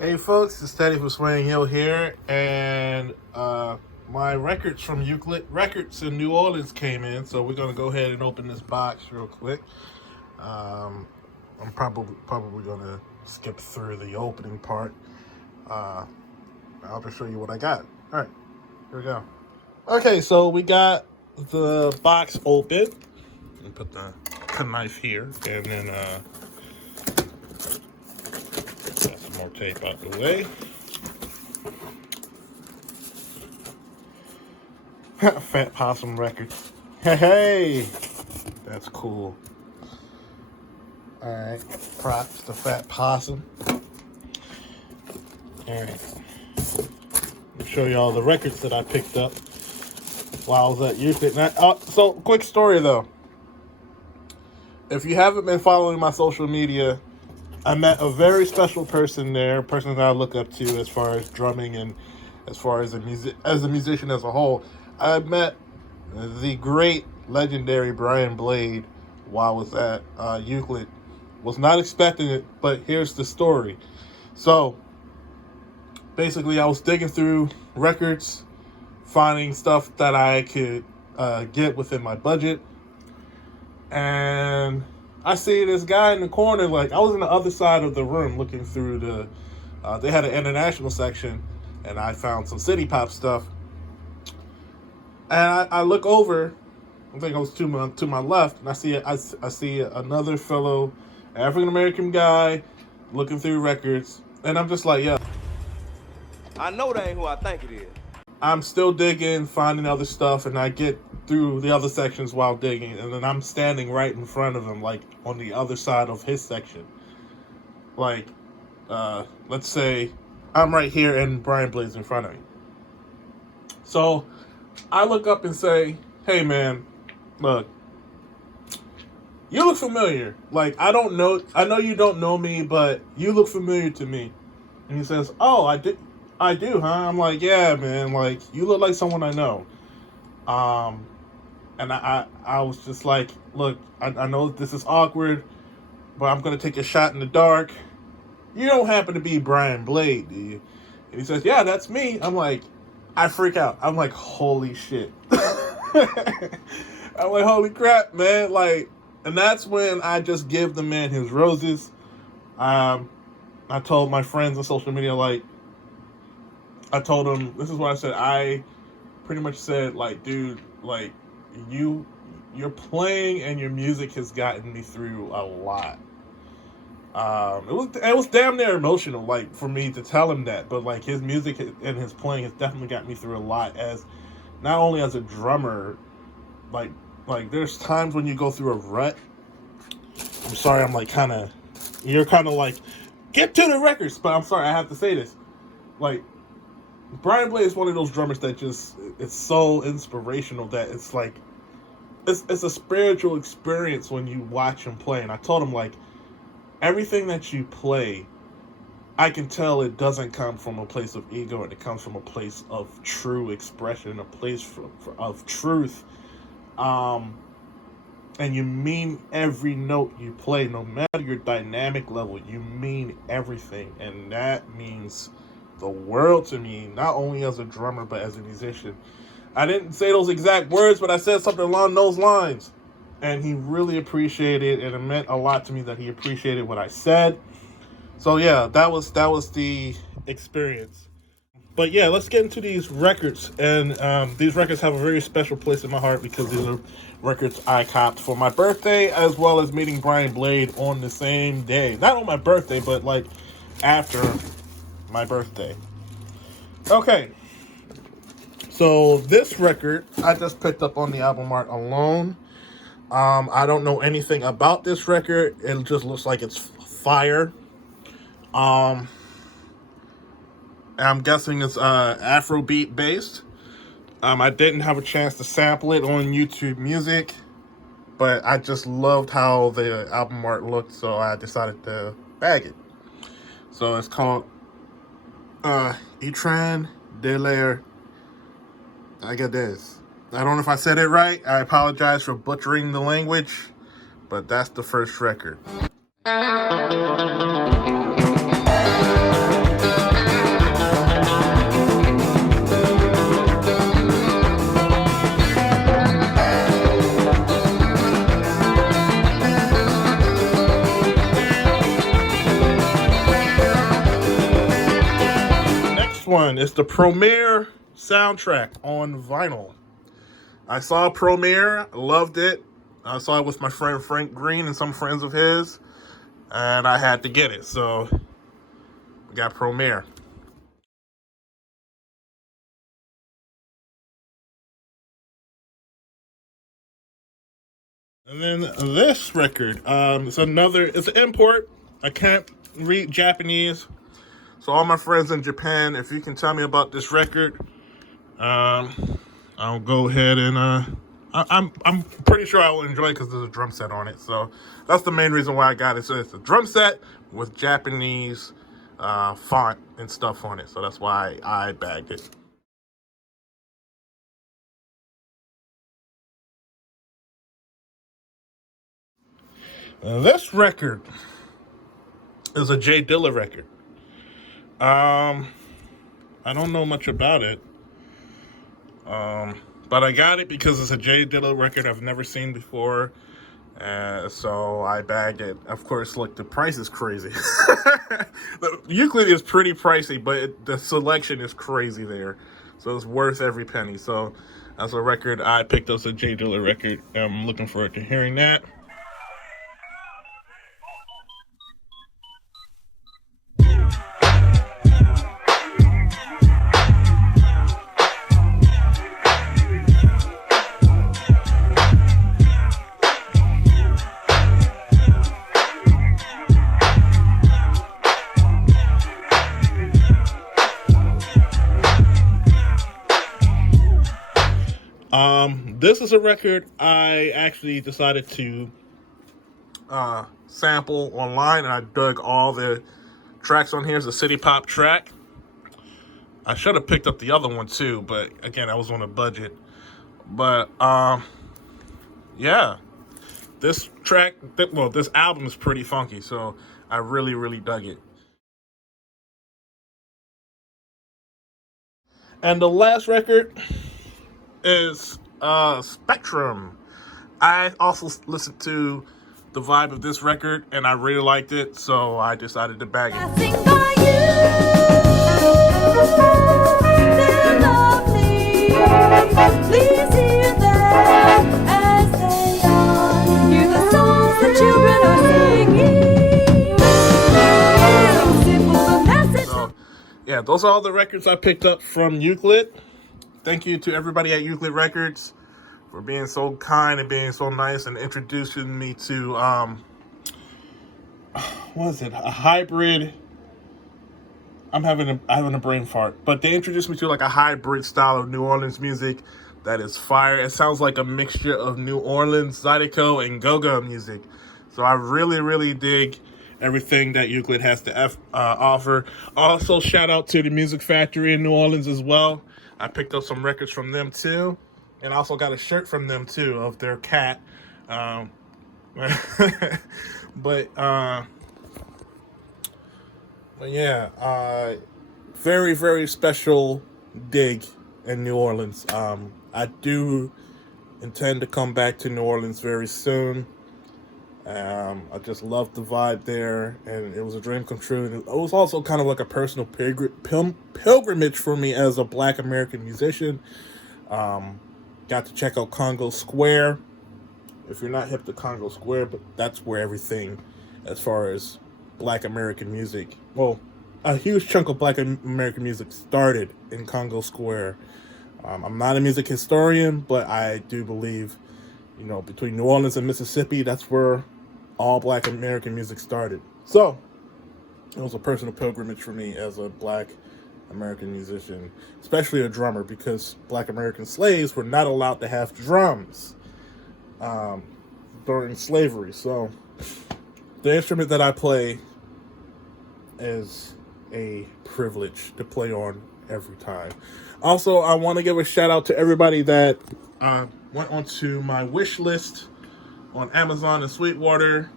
Hey folks, it's Teddy from Swaying Hill here, and my records from Euclid Records in New Orleans came in, so we're gonna go ahead and open this box real quick. I'm probably gonna skip through the opening part. I'll just show you what I got. All right, here we go. Okay, so we got the box open. And put the knife here, and then got some more tape out the way. Fat Possum Records. Hey, that's cool. All right, props to Fat Possum. All right, I'll show you all the records that I picked up while I was at Euclid. So, quick story though. If you haven't been following my social media, I met a very special person there, a person that I look up to as far as drumming and as far as a musician as a whole. I met the great, legendary Brian Blade while I was at Euclid. Was not expecting it, but here's the story. So, basically, I was digging through records, finding stuff that I could get within my budget. And I see this guy in the corner, like, I was in the other side of the room looking through they had an international section, and I found some city pop stuff. And I look over, I think I was to my left, and I see another fellow African-American guy looking through records, and I'm just like, yeah. I know that ain't who I think it is. I'm still digging, finding other stuff, and I get through the other sections while digging, and then I'm standing right in front of him, like on the other side of his section. Like, let's say I'm right here and Brian Blade's in front of me. So I look up and say, hey man, look, you look familiar. Like, I know you don't know me, but you look familiar to me. And he says, oh, I do, huh? I'm like, yeah, man, like, you look like someone I know. And I was just like, look, I know this is awkward, but I'm going to take a shot in the dark. You don't happen to be Brian Blade, do you? And he says, yeah, that's me. I'm like, I freak out. I'm like, holy shit. I'm like, holy crap, man. Like, and that's when I just give the man his roses. I told my friends on social media, like, I told them, this is what I said. I pretty much said, like, dude, like, your playing and your music has gotten me through a lot. It was damn near emotional, like, for me to tell him that, but like his music and his playing has definitely got me through a lot, as not only as a drummer, like there's times when you go through a rut. I'm sorry, I'm like you're kind of like, get to the records, but I'm sorry, I have to say this, like, Brian Blade is one of those drummers that just, it's so inspirational that it's like, it's a spiritual experience when you watch him play. And I told him, like, everything that you play, I can tell it doesn't come from a place of ego, and it comes from a place of true expression, a place of truth. And you mean every note you play, no matter your dynamic level, you mean everything. And that means the world to me, not only as a drummer, but as a musician. I didn't say those exact words, but I said something along those lines. And he really appreciated it, and it meant a lot to me that he appreciated what I said. So yeah, that was the experience. But yeah, let's get into these records. And these records have a very special place in my heart because these are records I copped for my birthday, as well as meeting Brian Blade on the same day. Not on my birthday, but like after my birthday. Okay. So this record I just picked up on the album art alone. I don't know anything about this record. It just looks like it's fire. I'm guessing it's Afrobeat based. I didn't have a chance to sample it on YouTube Music, but I just loved how the album art looked, so I decided to bag it. So it's called Etran de l'air. I got this. I don't know if I said it right. I apologize for butchering the language, but that's the first record. one is the Premiere soundtrack on vinyl. I saw Premiere, loved it. I saw it with my friend Frank Green and some friends of his, and I had to get it. So we got Premiere. And then this record, it's an import. I can't read Japanese. So all my friends in Japan, if you can tell me about this record, I'll go ahead and I'm pretty sure I will enjoy it because there's a drum set on it. So that's the main reason why I got it. So it's a drum set with Japanese font and stuff on it. So that's why I bagged it. This record is a Jay Dilla record. I don't know much about it. But I got it because it's a Jay Dilla record I've never seen before. So I bagged it. Of course, look, the price is crazy. Euclid is pretty pricey, but the selection is crazy there. So it's worth every penny. So that's a record I picked up, a Jay Dilla record. I'm looking forward to hearing that. This is a record I actually decided to sample online, and I dug all the tracks on here. It's a city pop track. I should have picked up the other one too, but again, I was on a budget. But yeah, this album is pretty funky, so I really, really dug it. And the last record is Spectrum. I also listened to the vibe of this record and I really liked it, so I decided to bag it. So, yeah, those are all the records I picked up from Euclid. Thank you to everybody at Euclid Records for being so kind and being so nice and introducing me to, what is it? A hybrid. I'm having a brain fart. But they introduced me to like a hybrid style of New Orleans music that is fire. It sounds like a mixture of New Orleans, Zydeco, and go-go music. So I really, really dig everything that Euclid has to offer. Also, shout out to the Music Factory in New Orleans as well. I picked up some records from them too, and I also got a shirt from them too of their cat. But yeah, very, very special dig in New Orleans. I do intend to come back to New Orleans very soon. I just loved the vibe there, and it was a dream come true. And it was also kind of like a personal pilgrimage for me as a Black American musician. Got to check out Congo Square. If you're not hip to Congo Square, but that's where everything, as far as Black American music, well, a huge chunk of Black American music started in Congo Square. I'm not a music historian, but I do believe, between New Orleans and Mississippi, that's where all Black American music started. So it was a personal pilgrimage for me as a Black American musician, especially a drummer, because Black American slaves were not allowed to have drums during slavery. So the instrument that I play is a privilege to play on every time. Also, I want to give a shout out to everybody that went onto my wish list on Amazon and Sweetwater.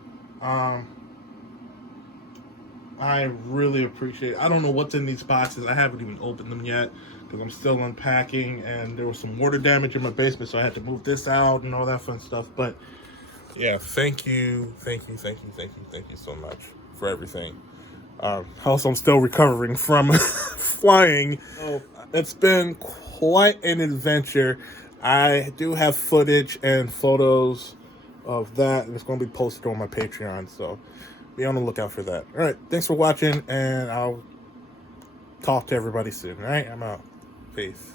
I really appreciate it. I don't know what's in these boxes. I haven't even opened them yet because I'm still unpacking, and there was some water damage in my basement, so I had to move this out and all that fun stuff. But yeah, thank you so much for everything. Also, I'm still recovering from flying. So it's been quite an adventure. I do have footage and photos of that, and it's going to be posted on my Patreon, so be on the lookout for that. All right, thanks for watching, and I'll talk to everybody soon. All right, I'm out. Peace.